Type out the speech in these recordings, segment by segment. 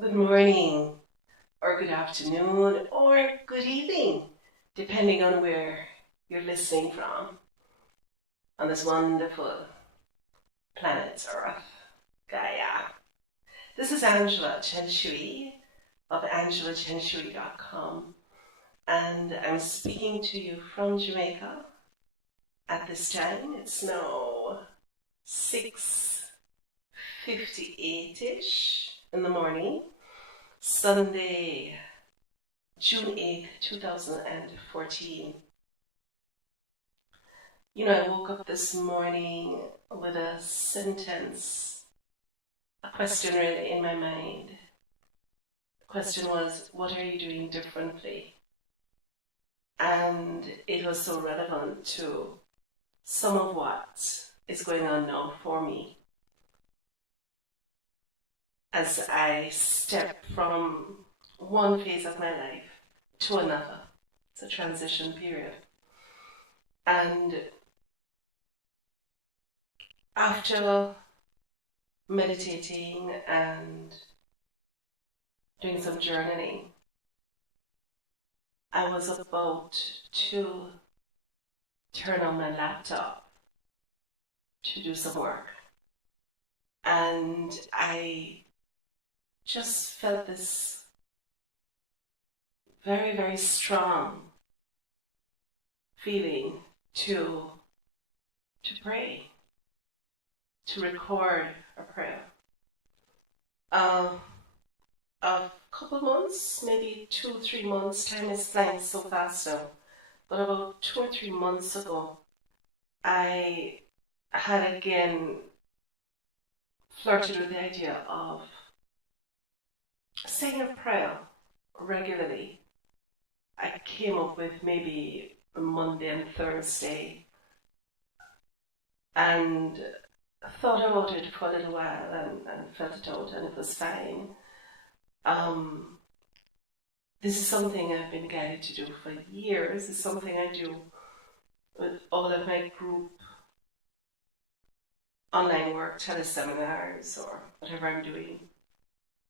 Good morning, or good afternoon, or good evening, depending on where you're listening from on this wonderful planet Earth, Gaia. This is Angela Chen Shui of AngelaChenShui.com, and I'm speaking to you from Jamaica. At this time, it's now 6:58-ish in the morning, Sunday, June 8th, 2014. I woke up this morning with a sentence, a question really in my mind. The question was, what are you doing differently? And it was so relevant to some of what is going on now for me as I step from one phase of my life to another. It's a transition period. And after meditating and doing some journaling, I was about to turn on my laptop to do some work. And I just felt this very, very strong feeling to pray, to record a prayer. A couple months, maybe 2-3 months, time is flying so fast now, but about 2 or 3 months ago, I had again flirted with the idea of saying a prayer regularly. I came up with maybe Monday and Thursday and thought about it for a little while and felt it out, and it was fine. This is something I've been guided to do for years. It's something I do with all of my group online work, teleseminars, or whatever I'm doing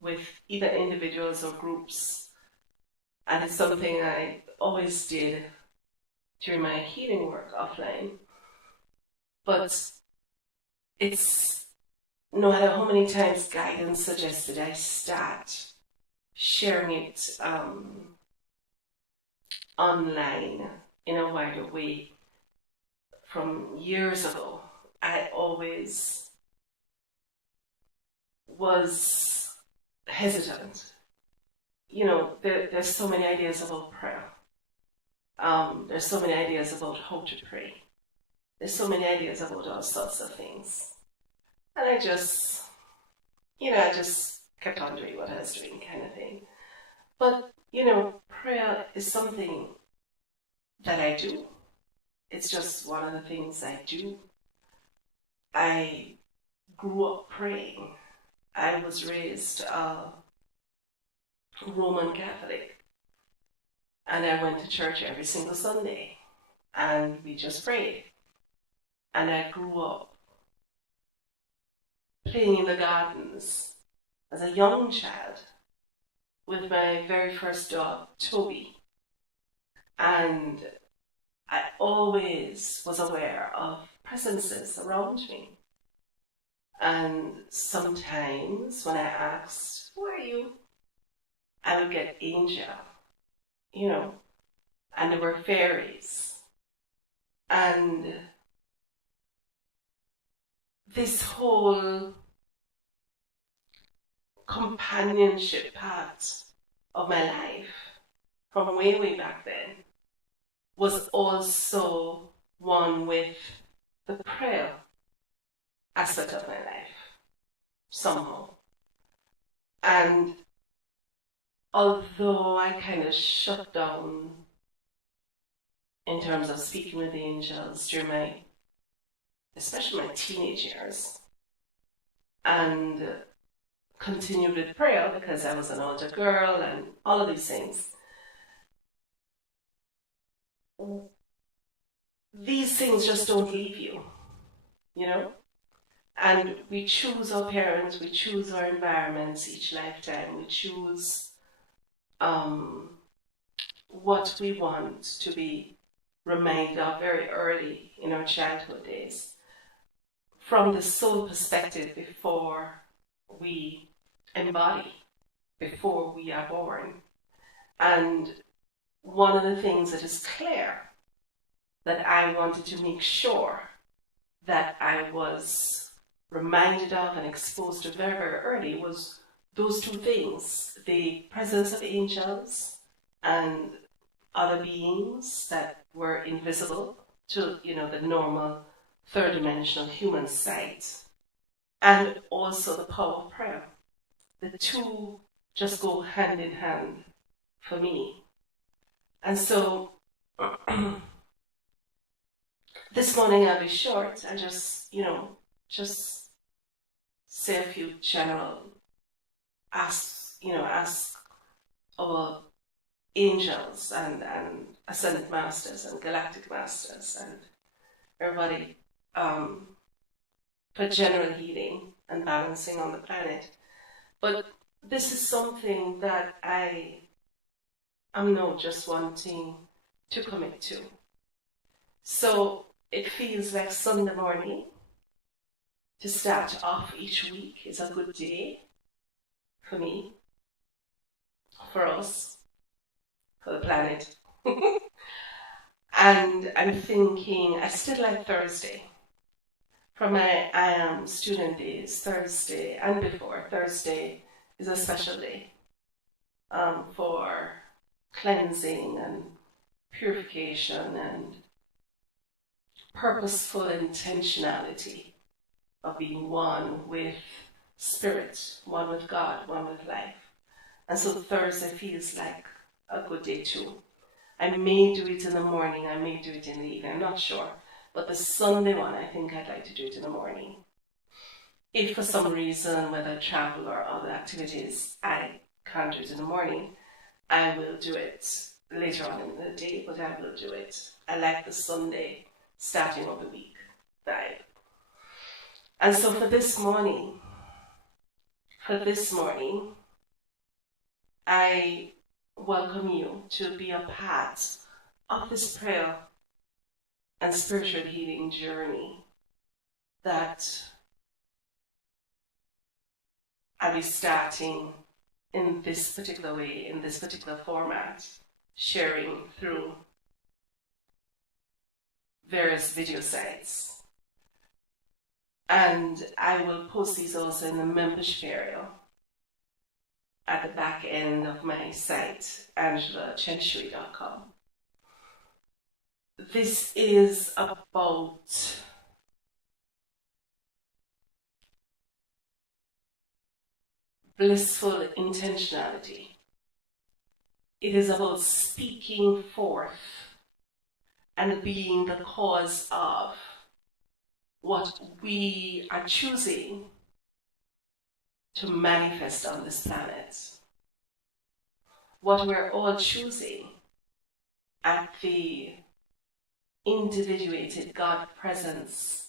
with either individuals or groups. And it's something I always did during my healing work offline. But it's, no matter how many times guidance suggested I start sharing it online in a wider way from years ago, I always was hesitant. There's so many ideas about prayer. There's so many ideas about how to pray. There's so many ideas about all sorts of things. And I just kept on doing what I was doing, kind of thing. But, prayer is something that I do. It's just one of the things I do. I grew up praying. I was raised Roman Catholic. And I went to church every single Sunday. And we just prayed. And I grew up playing in the gardens as a young child with my very first dog, Toby. And I always was aware of presences around me. And sometimes when I asked, "Who are you?" I would get angel, and there were fairies. And this whole companionship part of my life from way, way back then was also one with the prayer aspect of my life, somehow. And although I kind of shut down in terms of speaking with angels during especially my teenage years, and continued with prayer because I was an altar girl and all of these things, these things just don't leave you, And we choose our parents, we choose our environments each lifetime, we choose what we want to be reminded of very early in our childhood days from the soul perspective before we embody, before we are born. And one of the things that is clear that I wanted to make sure that I was reminded of and exposed to very, very early was those two things: the presence of angels and other beings that were invisible to, the normal third dimensional human sight, and also the power of prayer. The two just go hand in hand for me. And so this morning I'll be short. I just say a few general, ask our angels and ascended masters and galactic masters and everybody for general healing and balancing on the planet. But this is something that I am not just wanting to commit to. So it feels like Sunday morning to start off each week is a good day for me, for us, for the planet. And I'm thinking, I still like Thursday. For my I am student days, Thursday and before, Thursday is a special day for cleansing and purification and purposeful intentionality of being one with spirit, one with God, one with life. And so Thursday feels like a good day too. I may do it in the morning, I may do it in the evening, I'm not sure. But the Sunday one, I think I'd like to do it in the morning. If for some reason, whether travel or other activities, I can't do it in the morning, I will do it later on in the day, but I will do it. I like the Sunday starting of the week vibe. And so for this morning, I welcome you to be a part of this prayer and spiritual healing journey that I'll be starting in this particular way, in this particular format, sharing through various video sites. And I will post these also in the membership area at the back end of my site, AngelaChenShui.com. This is about blissful intentionality. It is about speaking forth and being the cause of what we are choosing to manifest on this planet. What we're all choosing at the individuated God presence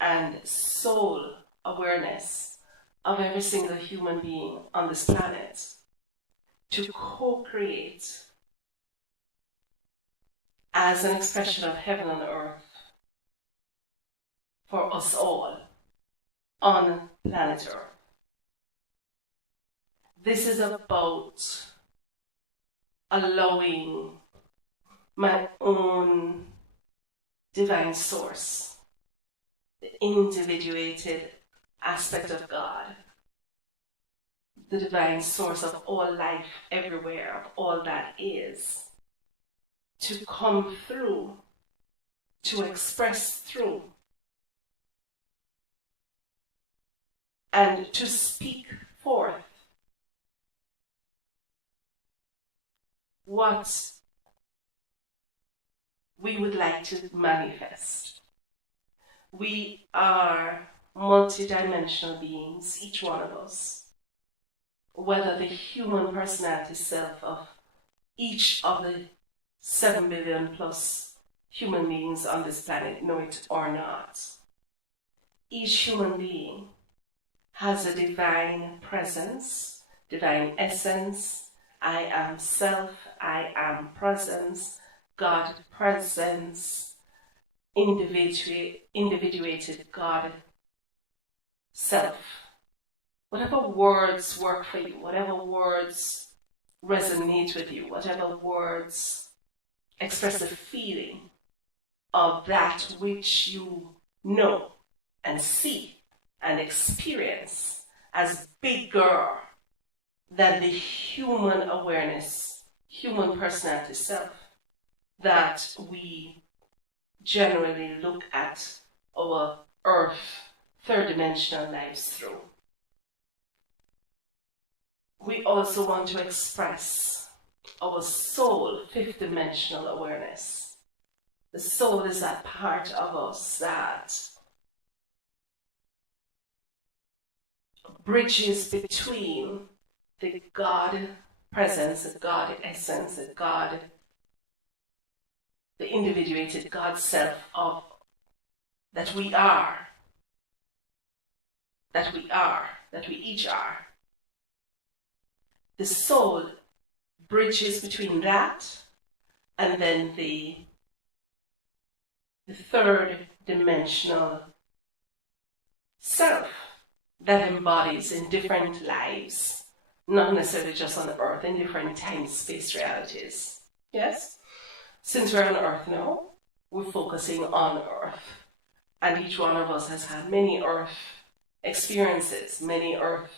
and soul awareness of every single human being on this planet to co-create as an expression of heaven and earth for us all on planet Earth. This is about allowing my own divine source, the individuated aspect of God, the divine source of all life everywhere, of all that is, to come through, to express through, and to speak forth what we would like to manifest. We are multidimensional beings, each one of us. Whether the human personality self of each of the 7 billion plus human beings on this planet know it or not. each human being has a divine presence, divine essence. I am self, I am presence, God presence, individuated God self. Whatever words work for you, whatever words resonate with you, whatever words express the feeling of that which you know and see and experience as bigger than the human awareness, human personality self that we generally look at our earth, third dimensional lives through. We also want to express our soul, fifth dimensional awareness. The soul is that part of us that bridges between the God presence, the God essence, the individuated God self of that we each are. The soul bridges between that and then the third dimensional self that embodies in different lives, not necessarily just on earth, in different time, space realities. Yes? Since we're on earth now, we're focusing on earth. And each one of us has had many earth experiences, many earth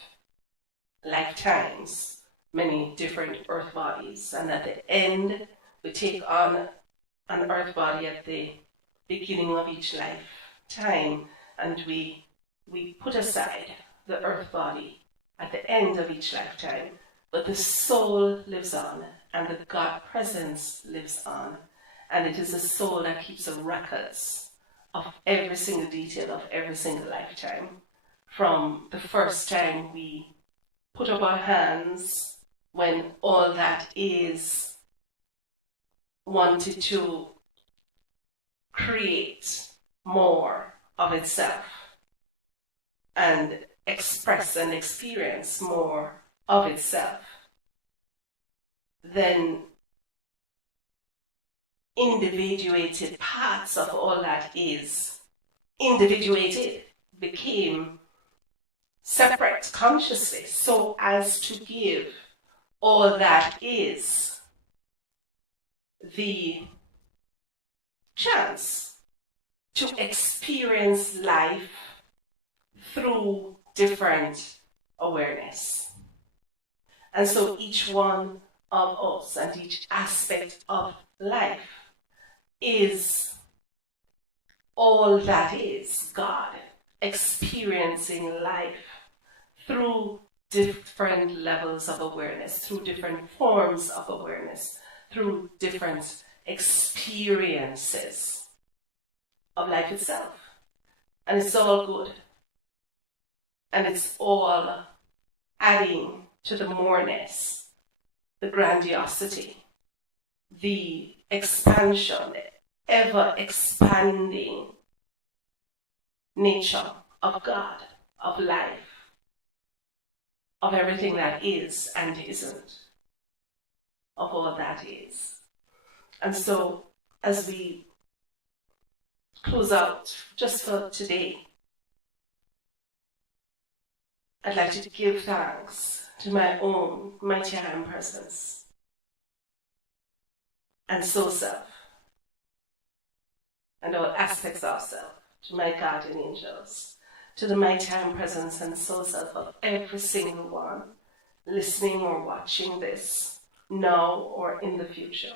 lifetimes, many different earth bodies. And at the end, we take on an earth body at the beginning of each lifetime, and we put aside the earth body at the end of each lifetime, but the soul lives on, and the God presence lives on, and it is the soul that keeps the records of every single detail of every single lifetime, from the first time we put up our hands when all that is wanted to create more of itself and express and experience more of itself, then individuated parts of all that is individuated became separate consciously, so as to give all that is the chance to experience life through different awareness. And so each one of us and each aspect of life is all that is God, experiencing life through different levels of awareness, through different forms of awareness, through different experiences of life itself. And it's all good. And it's all adding to the moreness, the grandiosity, the expansion, the ever-expanding nature of God, of life, of everything that is and isn't, of all that is. And so, as we close out, just for today, I'd like to give thanks to my own mighty I Am presence and soul self, and all aspects of self, to my guardian angels, to the mighty I Am presence and soul self of every single one listening or watching this now or in the future,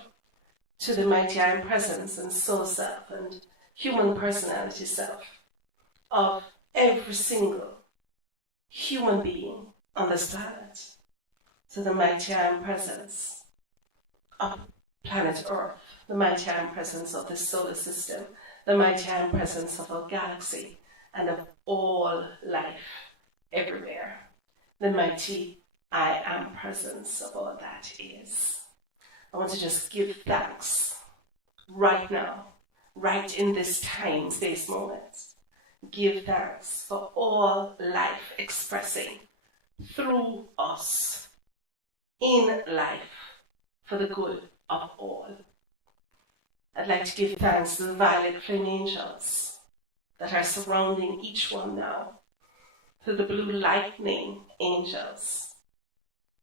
to the mighty I Am presence and soul self and human personality self of every single human being on this planet, to the mighty I Am presence of planet Earth, the mighty I Am presence of the solar system, the mighty I Am presence of our galaxy, and of all life everywhere, the mighty I Am presence of all that is. I want to just give thanks right now, right in this time, space moment. give thanks for all life expressing through us in life for the good of all. I'd like to give thanks to the violet flame angels that are surrounding each one now, to the blue lightning angels,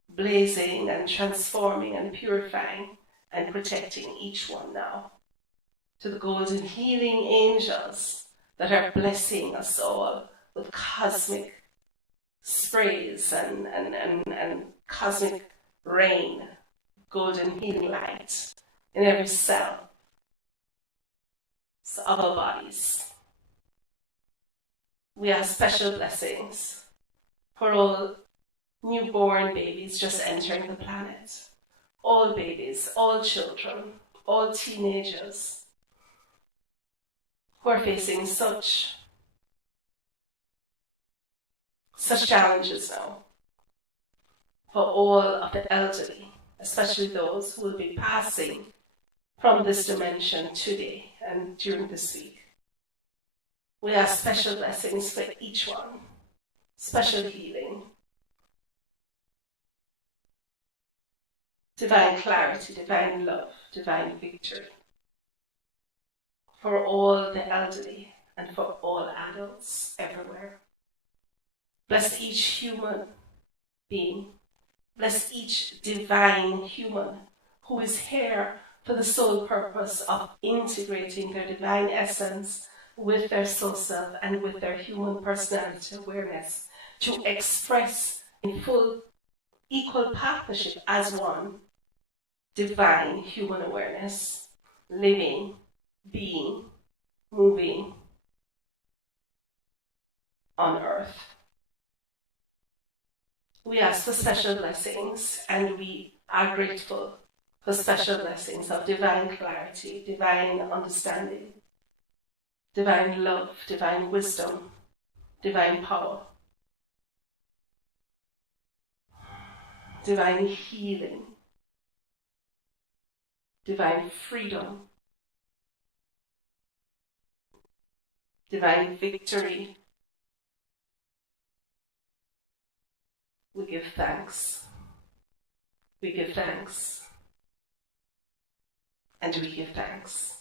blazing and transforming and purifying and protecting each one now, to the golden healing angels that are blessing us all with cosmic sprays and cosmic rain, golden healing light in every cell of our bodies. We have special blessings for all newborn babies just entering the planet, all babies, all children, all teenagers who are facing such challenges now, for all of the elderly, especially those who will be passing from this dimension today and during this week. We have special blessings for each one, special healing, divine clarity, divine love, divine victory for all the elderly and for all adults everywhere. Bless each human being. Bless each divine human who is here for the sole purpose of integrating their divine essence with their soul self and with their human personality awareness to express in full equal partnership as one divine human awareness, living, being, moving on earth. We ask for special blessings, and we are grateful for special blessings of divine clarity, divine understanding, divine love, divine wisdom, divine power, divine healing, divine freedom, divine victory. We give thanks. We give thanks. And we give thanks.